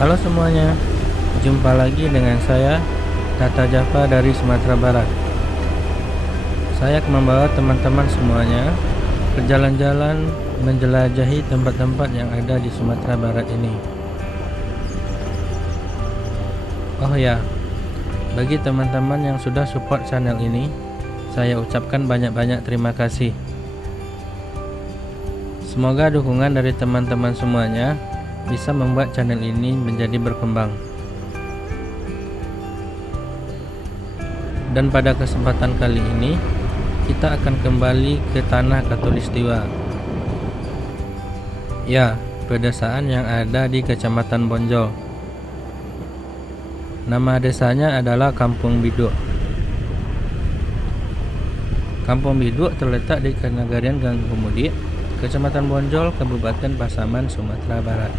Halo semuanya, jumpa lagi dengan saya, Tata Java dari Sumatera Barat. Saya akan membawa teman-teman semuanya berjalan-jalan menjelajahi tempat-tempat yang ada di Sumatera Barat ini. Oh ya, bagi teman-teman yang sudah support channel ini, saya ucapkan banyak-banyak terima kasih. Semoga dukungan dari teman-teman semuanya bisa membuat channel ini menjadi berkembang. Dan pada kesempatan kali ini, kita akan kembali ke tanah Khatulistiwa. Ya, pedesaan yang ada di Kecamatan Bonjol. Nama desanya adalah Kampung Biduk. Kampung Biduk terletak di Nagarian Gang Kemudik, Kecamatan Bonjol, Kabupaten Pasaman, Sumatera Barat.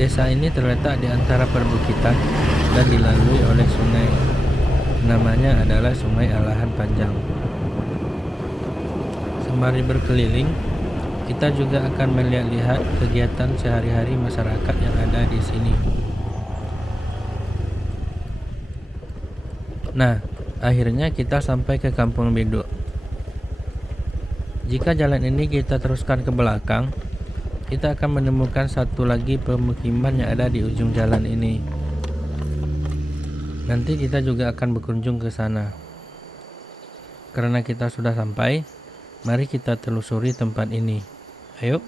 Desa ini terletak di antara perbukitan dan dilalui oleh sungai. Namanya adalah Sungai Alahan Panjang. Sembari berkeliling, kita juga akan melihat-lihat kegiatan sehari-hari masyarakat yang ada di sini. Nah, akhirnya kita sampai ke Kampung Biduk. Jika jalan ini kita teruskan ke belakang, kita akan menemukan satu lagi pemukiman yang ada di ujung jalan ini. Nanti kita juga akan berkunjung ke sana. Karena kita sudah sampai, mari kita telusuri tempat ini. Ayo.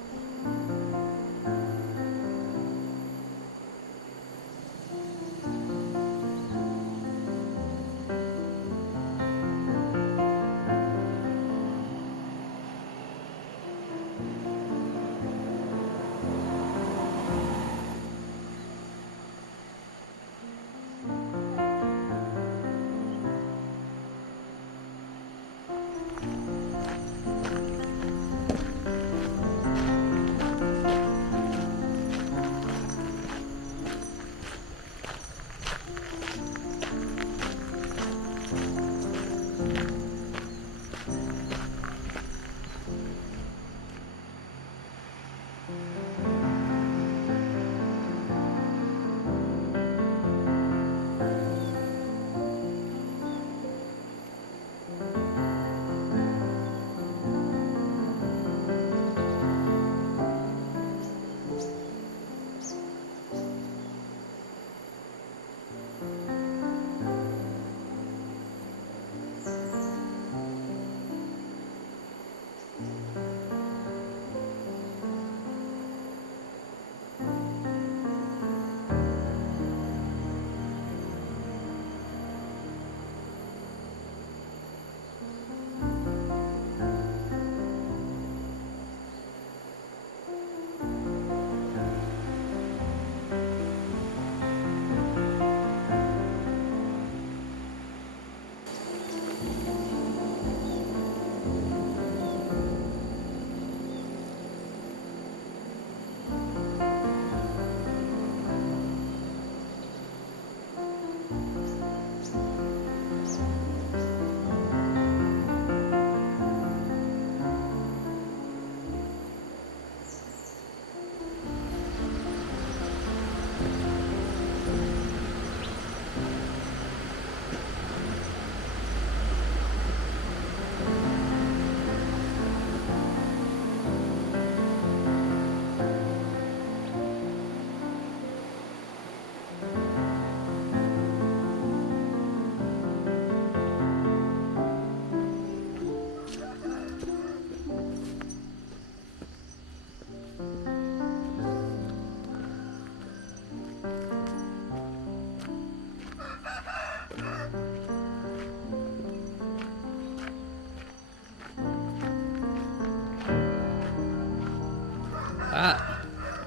Pak,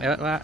lewat Pak.